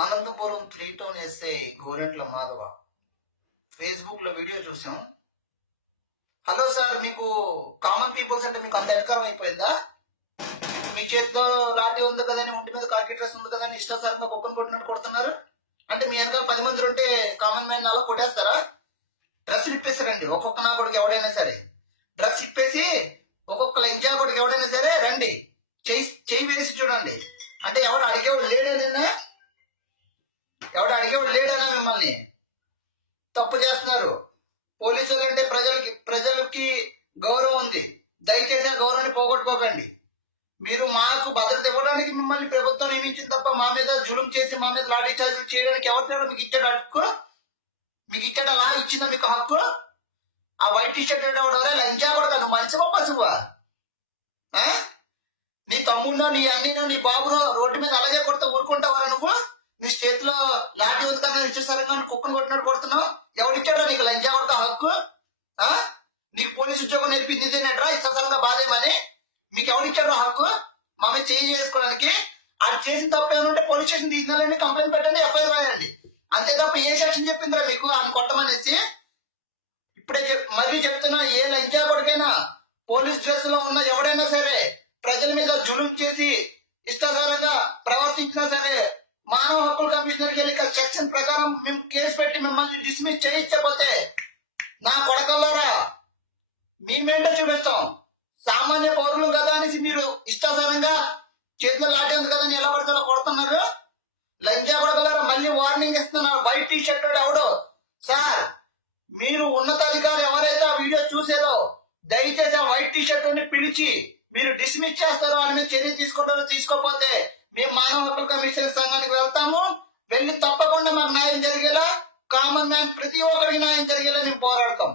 Anandapuram 3 town SI Gorantla Madhava Facebook లో video చూసాం. Hello sir, మీకు కామన్ పీపుల్స్ అంటే మీకు అంత ఎడకరం అయిపోయిందా? మీ చేతిలో లాఠీ ఉంది కదని, ఒంటి మీద కాకి డ్రెస్ ఉంది కదని ఇష్టాసారంగా కుక్కను కొట్టినట్టు కొడుతున్నారు. అంటే మీ వెనకాల 10 మంది ఉంటే కామన్ మ్యాన్ అలా కొట్టేస్తారా? డ్రెస్ ఇప్పేసారండి ఒక్కొక్క నా కొడుకు ఎవడైనా సరే. డ్రెస్ ఇప్పేసి ఒక్కొక్క లెగ్జా కొడుకు ఎవడైనా సరే రండి, చెయ్యి వేసి చూడండి. అంటే ఎవడు అడిగేవాడు లేడేనా? ఎవడు అడిగేవాడు లేడనా? మిమ్మల్ని తప్పు చేస్తున్నారు. పోలీసులు అంటే ప్రజలకి గౌరవం ఉంది. దయచేసి ఆ గౌరవాన్ని పోగొట్టుకోకండి. మీరు మాకు భద్రత ఇవ్వడానికి మిమ్మల్ని ప్రభుత్వం నియమించింది తప్ప మా మీద జులుం చేసి మా మీద లాఠీ చార్జీలు చేయడానికి ఎవరు మీకు ఇచ్చాడు హక్కు? మీకు ఇచ్చాడు అలా ఇచ్చిందా మీకు హక్కు? ఆ వైట్ టీషర్ట్ ఎవడవరా లంచా కూడా నువ్వు మనిషివా పశువా? నీ తమ్ముడినో నీ అన్నీనో నీ బాబునో రోడ్డు మీద అలాగే కొడితే ఊరుకుంటావరా నువ్వు? నీ చేతిలో లాఠీ ఉంది కదా ఇచ్చేసరంగా కుక్కను కొట్టినట్టు కొడుతున్నావు. ఎవరిచ్చాడో నీకు లంచా కొడతా హక్కు? నీకు పోలీసు ఉద్యోగం నేర్పింది ఇదేనట్రా ఇష్టసరంగా బాధేమని? మీకు ఎవరిచ్చాడో హక్కు మా మీద చేయి చేసుకోవడానికి? అది చేసిన తప్ప ఏమంటే పోలీస్ స్టేషన్ తీసుకెళ్ళండి, కంప్లైంట్ పెట్టండి, ఎఫ్ఐఆర్ రాయండి. అంతే తప్ప ఏ సెక్షన్ చెప్పిందిరా మీకు ఆయన కొట్టమనేసి? ఇప్పుడే మళ్ళీ చెప్తున్నా, ఏ లంచా కొడుకైనా పోలీస్ డ్రెస్ లో ఉన్న ఎవడైనా సరే ప్రజల మీద జులుం చేసి ఇష్టాసారంగా ప్రవర్తించినా సరే మానవ హక్కుల కమిషనర్కి వెళ్ళి సెక్షన్ ప్రకారం మేము కేసు పెట్టి మిమ్మల్ని డిస్మిస్ చేయించకపోతే నా కొడకల్లారా మేమేంటో చూపిస్తాం. సామాన్య పౌరులు కదా అనేసి మీరు ఇష్టాసారంగా చేతిలో లాఠీ ఉంది కదా ఎలా పడితే కొడుతున్నారు. లంచా కొడకలారా మళ్ళీ వార్నింగ్ ఇస్తున్నారు. వైట్ టీ షర్ట్ ఎవడో సార్, మీరు ఉన్నతాధికారి ఎవరైతే ఆ వీడియో చూసేదో దయచేసి ఆ వైట్ టీ షర్ట్ పిలిచి మీరు డిస్మిస్ చేస్తారో అని మీద చర్య తీసుకుంటారో తీసుకోకపోతే మేము మానవ హక్కుల కమిషన్ సంఘానికి వెళ్తాము. వెళ్ళి తప్పకుండా మాకు న్యాయం జరిగేలా, కామన్ మ్యాన్ ప్రతి ఒక్కరికి న్యాయం జరిగేలా మేము పోరాడతాం.